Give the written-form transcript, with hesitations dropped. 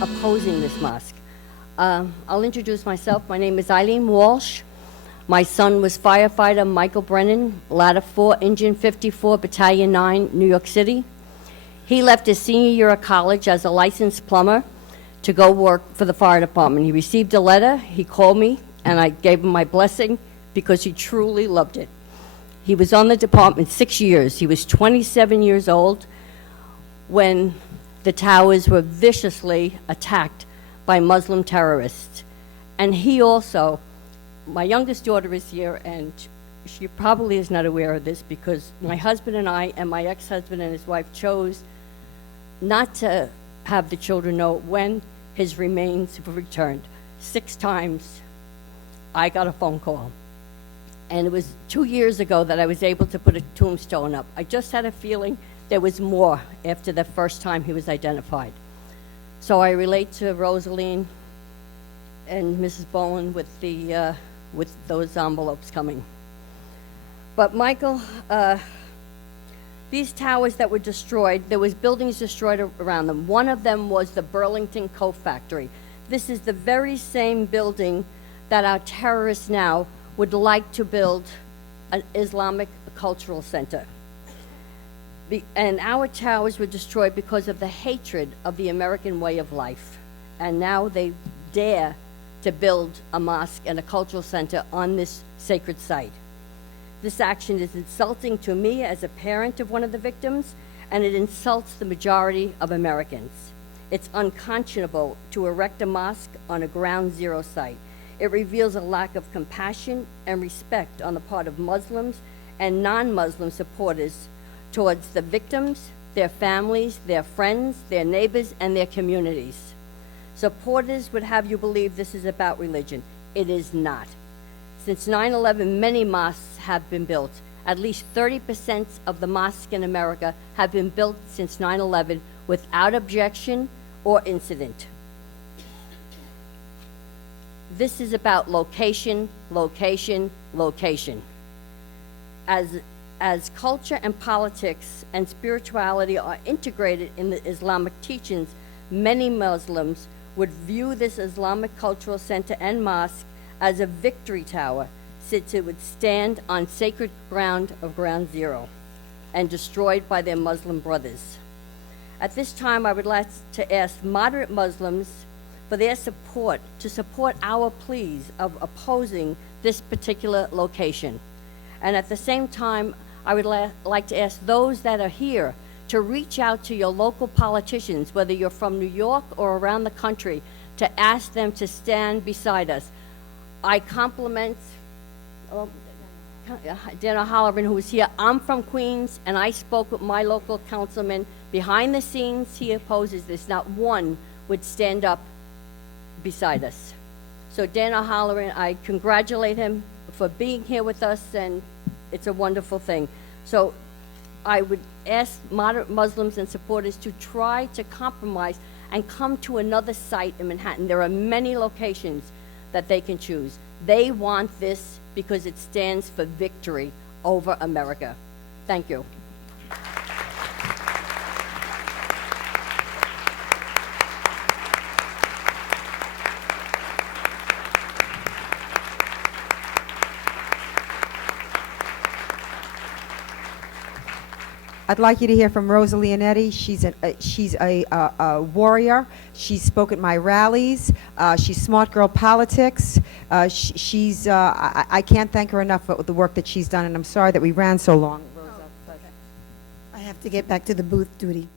opposing this mosque. I'll introduce myself. My name is Ilene Walsh. My son was firefighter Michael Brennan, Ladder 4, Engine 54, Battalion 9, New York City. He left his senior year of college as a licensed plumber to go work for the fire department. He received a letter, he called me, and I gave him my blessing because he truly loved it. He was on the department 6 years. He was 27 years old when the towers were viciously attacked by Muslim terrorists. And he also, my youngest daughter is here, and she probably is not aware of this because my husband and I and my ex-husband and his wife chose not to have the children know when his remains were returned. 6 times I got a phone call. And it was 2 years ago that I was able to put a tombstone up. I just had a feeling there was more after the first time he was identified. So I relate to Rosaline and Mrs. Bowen with those envelopes coming. But Michael, these towers that were destroyed, there was buildings destroyed around them. One of them was the Burlington Coat Factory. This is the very same building that our terrorists now would like to build an Islamic cultural center. And our towers were destroyed because of the hatred of the American way of life. And now they dare to build a mosque and a cultural center on this sacred site. This action is insulting to me as a parent of one of the victims, and it insults the majority of Americans. It's unconscionable to erect a mosque on a ground zero site. It reveals a lack of compassion and respect on the part of Muslims and non-Muslim supporters towards the victims, their families, their friends, their neighbors, and their communities. Supporters would have you believe this is about religion. It is not. Since 9/11, many mosques have been built. At least 30% of the mosques in America have been built since 9/11 without objection or incident. This is about location, location, location. As culture and politics and spirituality are integrated in the Islamic teachings, many Muslims would view this Islamic cultural center and mosque as a victory tower, since it would stand on sacred ground of Ground Zero and destroyed by their Muslim brothers. At this time, I would like to ask moderate Muslims for their support, to support our pleas of opposing this particular location. And at the same time, I would like to ask those that are here to reach out to your local politicians, whether you're from New York or around the country, to ask them to stand beside us. I compliment Dan O'Halloran, who was here. I'm from Queens, and I spoke with my local councilman. Behind the scenes, he opposes this. Not one would stand up beside us. So Dan O'Halloran, I congratulate him for being here with us, and it's a wonderful thing. So I would ask moderate Muslims and supporters to try to compromise and come to another site in Manhattan. There are many locations that they can choose. They want this because it stands for victory over America. Thank you. I'd like you to hear from Rosa Leonetti. She's a warrior. She spoke at my rallies. She's smart girl politics. I can't thank her enough for the work that she's done, and I'm sorry that we ran so long. Rosa, I have to get back to the booth duty.